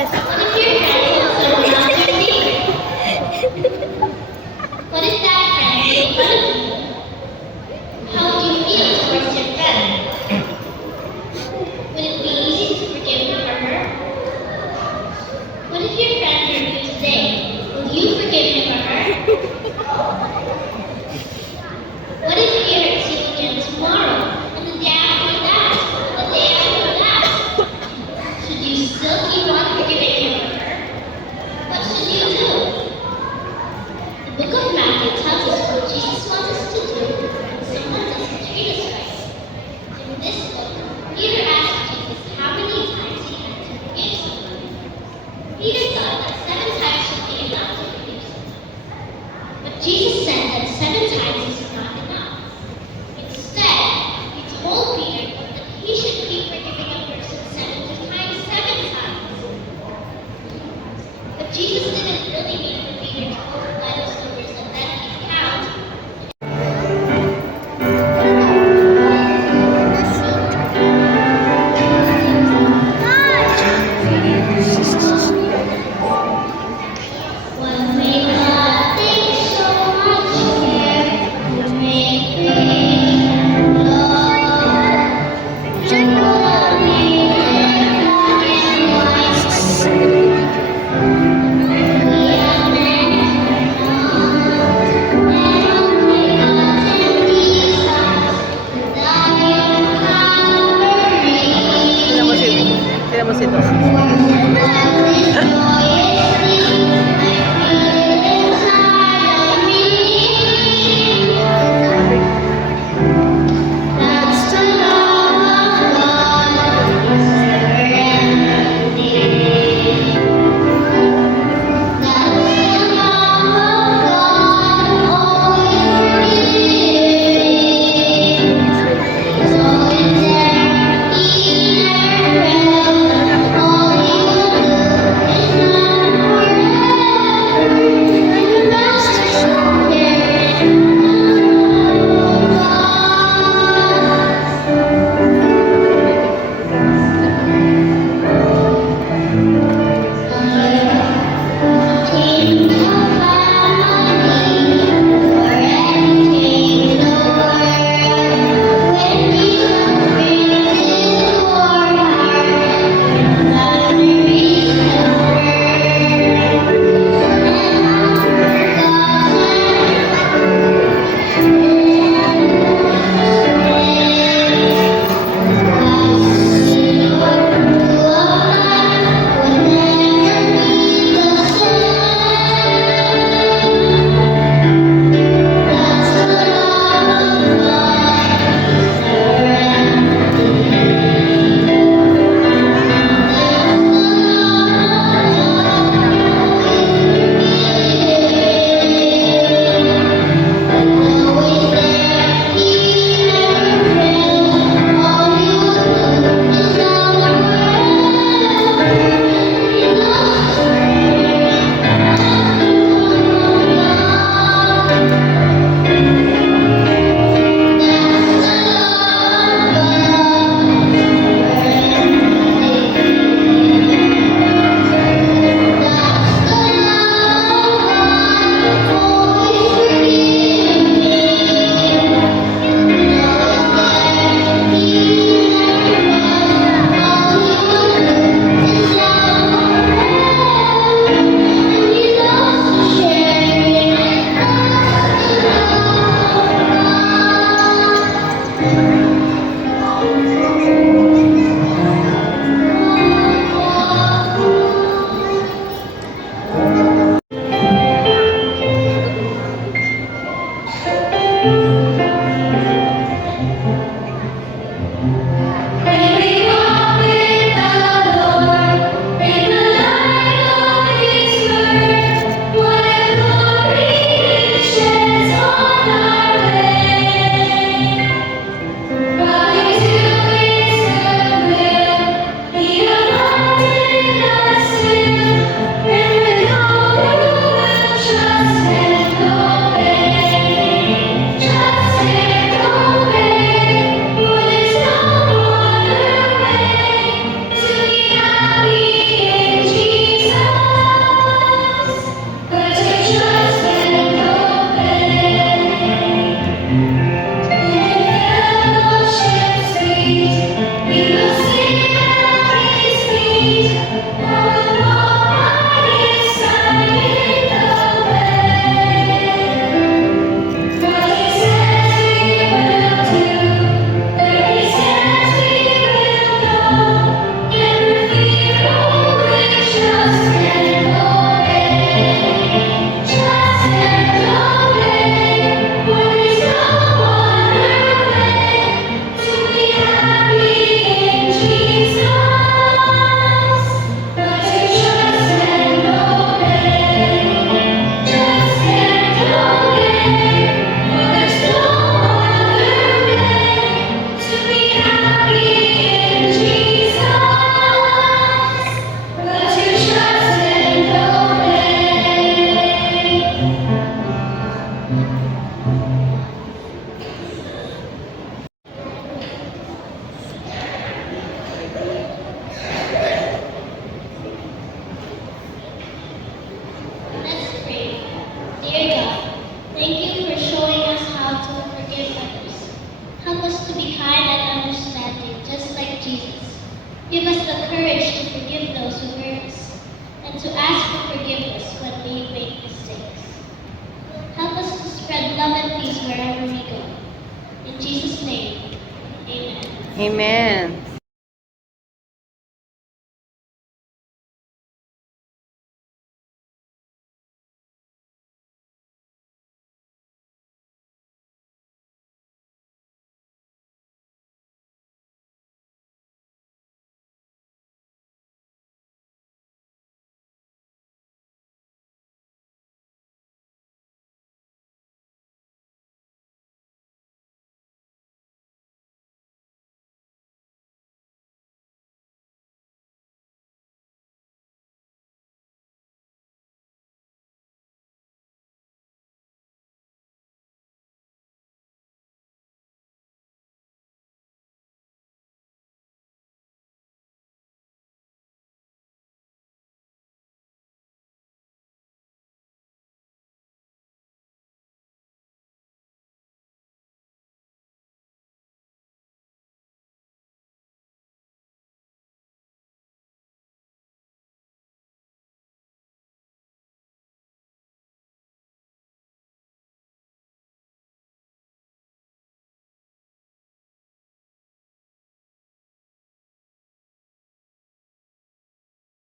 What if that friend made fun of you? How would you feel towards your friend? Would it be easy to forgive him or her? What if your friend hurt you today? Will you forgive him or her? What if he hurts you again tomorrow, and the day after that, and the day after that? Should you still keep on forgiving him or her? What should you do? The book of Matthew tells us what Jesus wants us to do when someone doesn't treat us right. In this book, Peter asked Jesus how many times he had to forgive someone. Peter thought that 7 times should be enough to forgive someone. But Jesus said that 7 times is not enough. Instead, he told Peter that he should keep forgiving a person 70 times, 7 times. But Jesus didn't really mean for Peter to multiply those numbers and then keep count. One may not think so much care, you may think love. Love may again wise. We are meant for love, and may not empty us without your Calvary. Tignan mo si Ito. All you do is the courage to forgive those who hurt us and to ask for forgiveness when we make mistakes. Help us to spread love and peace wherever we go. In Jesus' name, amen. Amen.